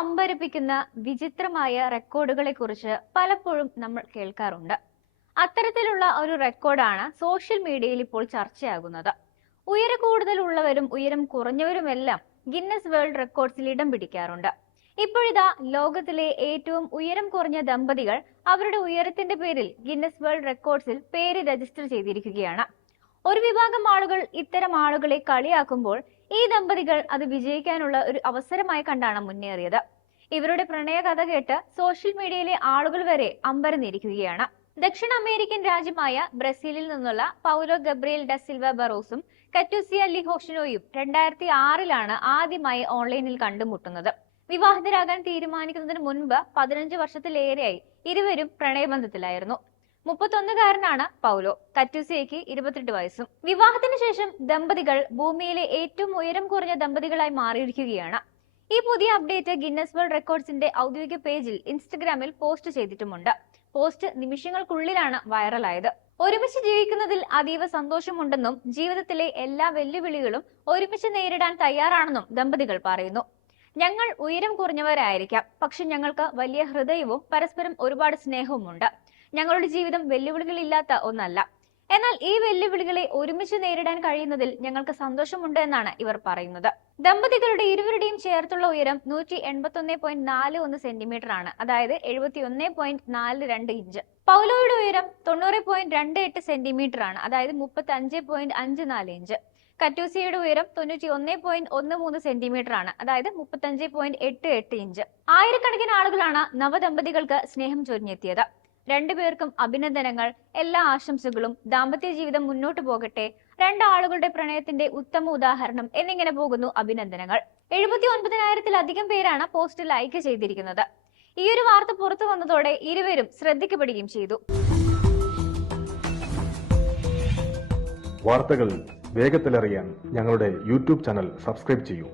അമ്പരപ്പിക്കുന്ന വിചിത്രമായ റെക്കോർഡുകളെ കുറിച്ച് പലപ്പോഴും നമ്മൾ കേൾക്കാറുണ്ട്. അത്തരത്തിലുള്ള ഒരു റെക്കോർഡാണ് സോഷ്യൽ മീഡിയയിൽ ഇപ്പോൾ ചർച്ചയാകുന്നത്. ഉയര കൂടുതലുള്ളവരും ഉയരം കുറഞ്ഞവരുമെല്ലാം ഗിന്നസ് വേൾഡ് റെക്കോർഡ്സിൽ ഇടം പിടിക്കാറുണ്ട്. ഇപ്പോഴിതാ ലോകത്തിലെ ഏറ്റവും ഉയരം കുറഞ്ഞ ദമ്പതികൾ അവരുടെ ഉയരത്തിന്റെ പേരിൽ ഗിന്നസ് വേൾഡ് റെക്കോർഡ്സിൽ പേര് രജിസ്റ്റർ ചെയ്തിരിക്കുകയാണ്. ഒരു വിഭാഗം ആളുകൾ ഇത്തരം ആളുകളെ കളിയാക്കുമ്പോൾ ഈ ദമ്പതികൾ അത് വിജയിക്കാനുള്ള ഒരു അവസരമായി കണ്ടാണ് മുന്നേറിയത്. ഇവരുടെ പ്രണയ കഥ കേട്ട് സോഷ്യൽ മീഡിയയിലെ ആളുകൾ വരെ അമ്പരന്നിരിക്കുകയാണ് ദക്ഷിണ അമേരിക്കൻ രാജ്യമായ ബ്രസീലിൽ നിന്നുള്ള പൗലോ ഗബ്രിയൽ ഡ സിൽവ ബറോസും കറ്റൂസിയ ലിഹോഷിനോയും രണ്ടായിരത്തി ആറിലാണ് ആദ്യമായി ഓൺലൈനിൽ കണ്ടുമുട്ടുന്നത്. വിവാഹിതരാകാൻ തീരുമാനിക്കുന്നതിന് മുൻപ് പതിനഞ്ച് വർഷത്തിലേറെയായി ഇരുവരും പ്രണയബന്ധത്തിലായിരുന്നു. മുപ്പത്തൊന്നുകാരനാണ് പൗലോ. കറ്റൂസിയയ്ക്ക് ഇരുപത്തിരണ്ട് വയസ്സും. വിവാഹത്തിന് ശേഷം ദമ്പതികൾ ഭൂമിയിലെ ഏറ്റവും ഉയരം കുറഞ്ഞ ദമ്പതികളായി മാറിയിരിക്കുകയാണ്. ഈ പുതിയ അപ്ഡേറ്റ് ഗിന്നസ് വേൾഡ് റെക്കോർഡ്സിന്റെ ഔദ്യോഗിക പേജിൽ ഇൻസ്റ്റഗ്രാമിൽ പോസ്റ്റ് ചെയ്തിട്ടുമുണ്ട്. പോസ്റ്റ് നിമിഷങ്ങൾക്കുള്ളിലാണ് വൈറലായത്. ഒരുമിച്ച് ജീവിക്കുന്നതിൽ അതീവ സന്തോഷമുണ്ടെന്നും ജീവിതത്തിലെ എല്ലാ വെല്ലുവിളികളും ഒരുമിച്ച് നേരിടാൻ തയ്യാറാണെന്നും ദമ്പതികൾ പറയുന്നു. ഞങ്ങൾ ഉയരം കുറഞ്ഞവരായിരിക്കാം പക്ഷെ ഞങ്ങൾക്ക് വലിയ ഹൃദയവും പരസ്പരം ഒരുപാട് സ്നേഹവുമുണ്ട്. ഞങ്ങളുടെ ജീവിതം വെല്ലുവിളികളില്ലാത്ത ഒന്നല്ല. എന്നാൽ ഈ വെല്ലുവിളികളെ ഒരുമിച്ച് നേരിടാൻ കഴിയുന്നതിൽ ഞങ്ങൾക്ക് സന്തോഷമുണ്ട് എന്നാണ് ഇവർ പറയുന്നത്. ദമ്പതികളുടെ ഇരുവരുടെയും ചേർത്തുള്ള ഉയരം നൂറ്റി എൺപത്തി പോയിന്റ് നാല് ഒന്ന് സെന്റിമീറ്റർ ആണ്. അതായത് എഴുപത്തി ഒന്ന് പോയിന്റ് നാല് രണ്ട് ഇഞ്ച് പൗലോയുടെ ഉയരം തൊണ്ണൂറ് പോയിന്റ് രണ്ട് എട്ട് സെന്റിമീറ്റർ ആണ്. അതായത് മുപ്പത്തി അഞ്ച് പോയിന്റ് അഞ്ച് നാല് ഇഞ്ച് കറ്റൂസിയുടെ ഉയരം തൊണ്ണൂറ്റി ഒന്ന് പോയിന്റ് ഒന്ന് മൂന്ന് സെന്റിമീറ്റർ ആണ്. അതായത് മുപ്പത്തഞ്ച് പോയിന്റ് എട്ട് എട്ട് ഇഞ്ച് ആയിരക്കണക്കിന് ആളുകളാണ് നവദമ്പതികൾക്ക് സ്നേഹം ചൊരിഞ്ഞെത്തിയത്. രണ്ടുപേർക്കും അഭിനന്ദനങ്ങൾ എല്ലാ ആശംസകളും. ദാമ്പത്യ ജീവിതം മുന്നോട്ട് പോകട്ടെ. രണ്ടാളുകളുടെ പ്രണയത്തിന്റെ ഉത്തമ ഉദാഹരണം എന്നിങ്ങനെ പോകുന്നു അഭിനന്ദനങ്ങൾ. എഴുപത്തി ഒൻപതിനായിരത്തിലധികം പേരാണ് പോസ്റ്റ് ലൈക്ക് ചെയ്തിരിക്കുന്നത്. ഈ ഒരു വാർത്ത പുറത്തു വന്നതോടെ ഇരുവരും ശ്രദ്ധിക്കപ്പെടുകയും ചെയ്തു. വാർത്തകൾ വേഗത്തിലറിയാൻ ഞങ്ങളുടെ യൂട്യൂബ് ചാനൽ സബ്സ്ക്രൈബ് ചെയ്യൂ.